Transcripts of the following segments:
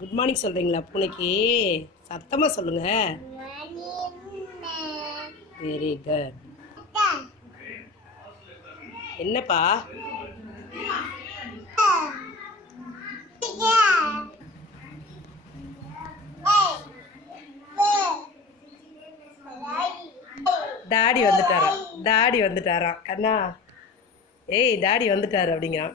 Good morning சொல்கிறீங்களா பூனைக்கு? சத்தமாக சொல்லுங்கள் வெரி குட் என்னப்பா? டாடி வந்துட்டாராம் டாடி வந்துட்டாராம் கண்ணா. ஏய் டாடி வந்துட்டாரு அப்படிங்கிறான்.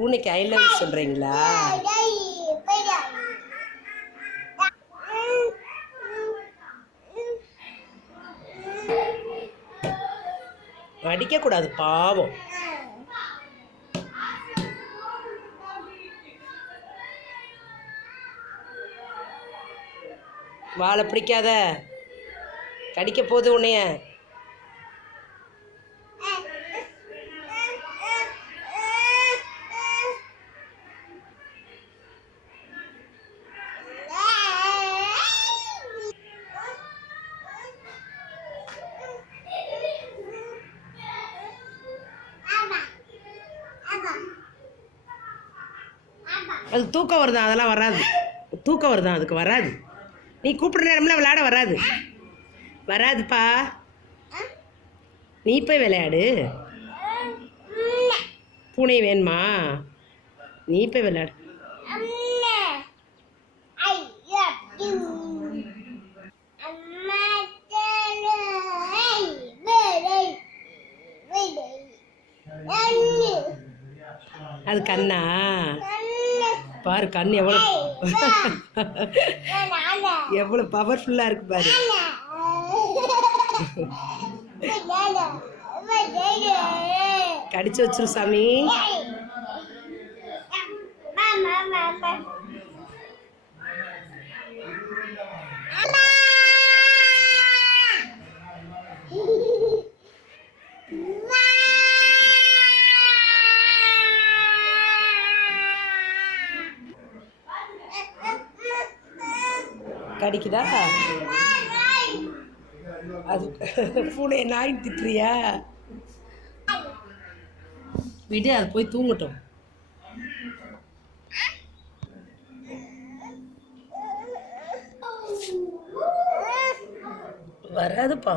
பூனைக்கு ஐ லவ் சொல்கிறீங்களா அடிக்கக்கூடாது பாவம். வாழை பிடிக்காத. கடிக்க போகுது உன்னைய. அது தூக்கம் வருதா? அதெல்லாம் வராது. தூக்கம் வருதா? அதுக்கு வராது. நீ கூப்பிட்ற நேரம்ல விளையாட வராது. வராதுப்பா. நீ போய் விளையாடு. பூனை வேணுமா? நீ போய் விளையாடு. அது கண்ணா. பாரு கண் எவ்வளோ எவ்வளோ பவர்ஃபுல்லாக இருக்கு பாரு கடிச்சு வச்சிரு சாமி கடிக்குதா? அது பூனை நாயின் திட்டுறியா விடு அது போய் தூங்கட்டும். வராதுப்பா.